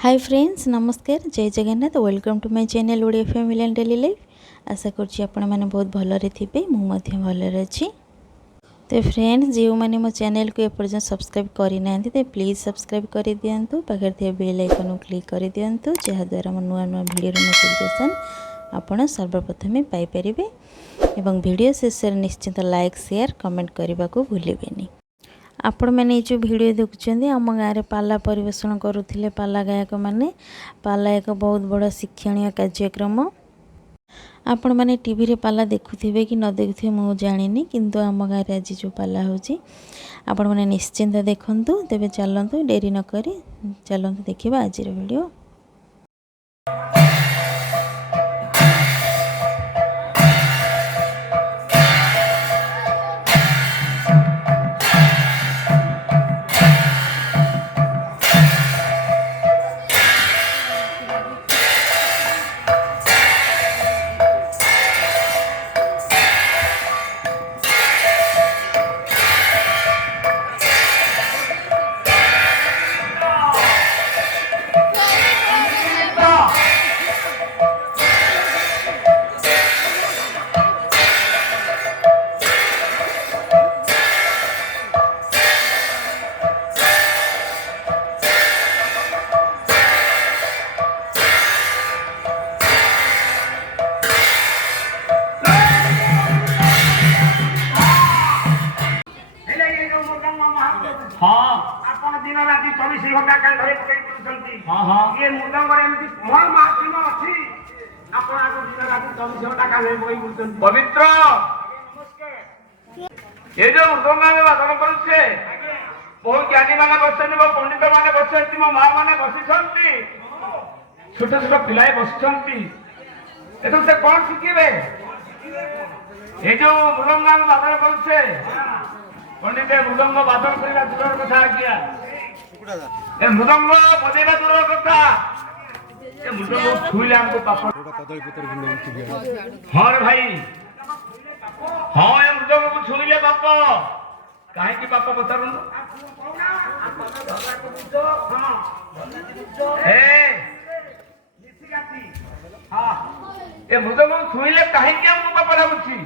हाय friends नमस्कार जय Jagannath welcome to my channel Odia family and daily life. आशा करछि आपण माने बहुत भलरे थिबे मु मध्य भलरे अछि। तो फ्रेंड्स जो माने मो चैनल को एपर्यंत सब्सक्राइब करि नांती ते प्लीज सब्सक्राइब करि दियंतु पाखर थे बेल आइकन को क्लिक करि दियंतु जहा द्वारा मो नुआ नुआ वीडियो नोटिफिकेशन आपण सर्वप्रथमे पाई परिबे एवं वीडियो शेष निश्चित लाइक शेयर कमेंट करने को भूलिबेनी। आपण मैंने जो वीडियो देखुं आम गाँव में पाला परिवेषण करुले पाला गायक मैंने पाला एक बहुत बड़ शिक्षणीय कार्यक्रम। आपण मैंने टीवी रे पाला देखुथे कि न देखुथे मु जानी किंतु आम गाँव में आज जो पाला होची आपण मैंने निश्चिंत देखंतु। तेबे चलंतु डेरी न करी चलंतु देखिबा आज वीडियो। हाँ आपण दिन राति 24 घंटा काल धरे पकई पुछंती। हां हां ये मुदंगर एमती कोन माध्यम अछि आपण आगु दिन राति 24 घंटा काल धरे पकई पुछंती। पवित्र नमस्कार ये जो मुदंगा में वादन करछे बहुत ज्ञानी माने बसछन वो पंडित माने बसछन मो मां माने बसिछंती छोट छोट पिलाए बसिछंती एतो से कोन शिखिबे ये जो मुदंगा में वादन करछे पंडित मृदंग वादन करवा दूर कथा आज्ञा ए मृदंग बजेवा दूर कथा ए मृदंग छुइले हमको पाप कदली पुत्र हां रे भाई हां ए मृदंग को छुइले पाप काहे की पाप बतारुन ए निसिगाती हां ए मृदंग छुइले काहे की हमको पाप लागुची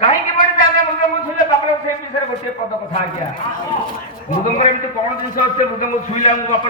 कहीं की बड़ी जाने मृदंग छुइले बापरे से विषय गोटे पद कथा आ गया मृदंग रे एमती कोन जिंस होते मृदंग छुइले हम बाप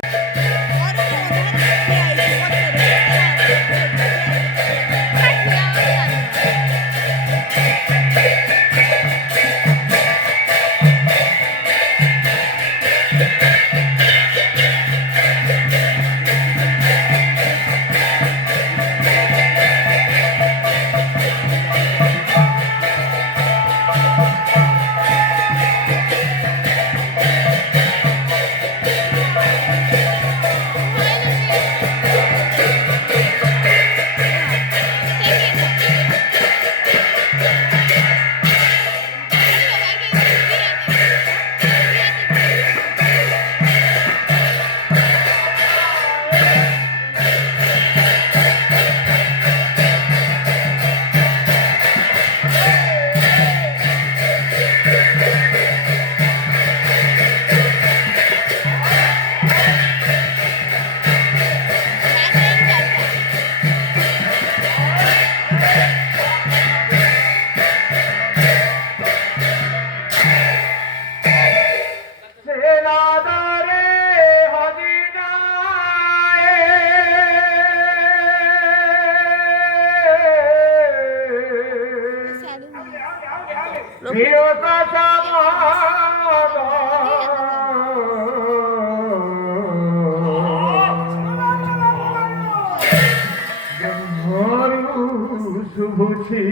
शुभुछि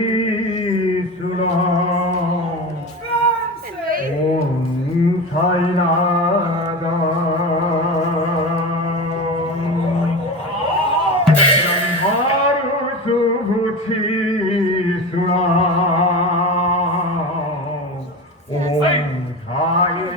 सुना ओम साईनाथ शुभुछि सुना ओम साई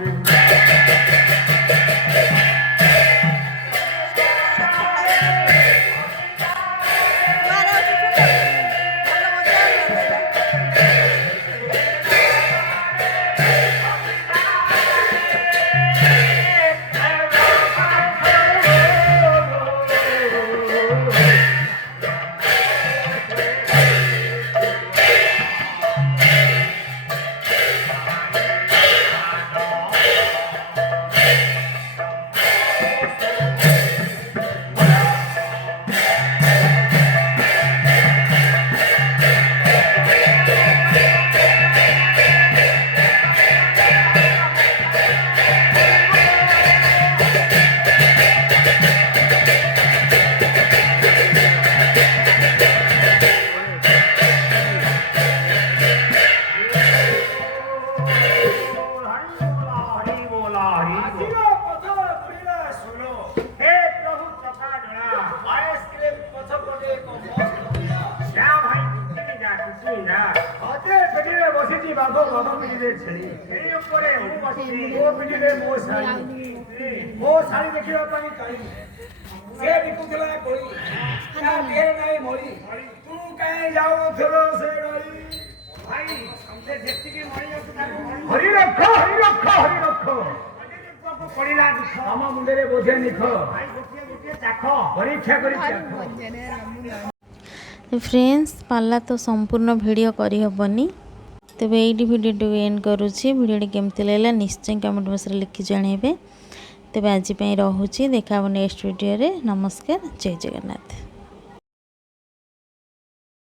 ବାଘ ବାଘ ପିଠିରେ ଛେଳି ଛେଳି ଉପରେ ମୁଁ ବସିଛି ମୋ ପିଠିରେ ମୋ ଶାଢ଼ୀ ଦେଖିବା ପାଇଁ କାଳି ସେ ବିକୁଥିଲା କୋଳି ତା ଦେହରେ ନାହିଁ ମଳି ତୁ କାହିଁ ଯାଉଥିଲ ସେ ଗାଳି ଭାଇ ସେ ଯେତିକି ମଳି ଅଛି ତାକୁ ହରି ରଖ ହରି ରଖ ହରି ରଖ ପଡ଼ିଲା ଦୁଃଖ ଆମ ମୁଣ୍ଡରେ ବୋଝେ ନିଖ ଭାଇ ଗୋଟିଏ ଚାଖ ପରୀକ୍ଷା କରି ଚାଖ। फ्रेंड्स पाला तो संपूर्ण वीडियो करी हबनी तेबे एडी वीडियो एंड करूची वीडियो केमती लागला निश्चय कमेंट बॉक्स रे लिखि जणेबे तेबे आज पई रहूची देखा नेक्स्ट वीडियो रे नमस्कार जय जगन्नाथ।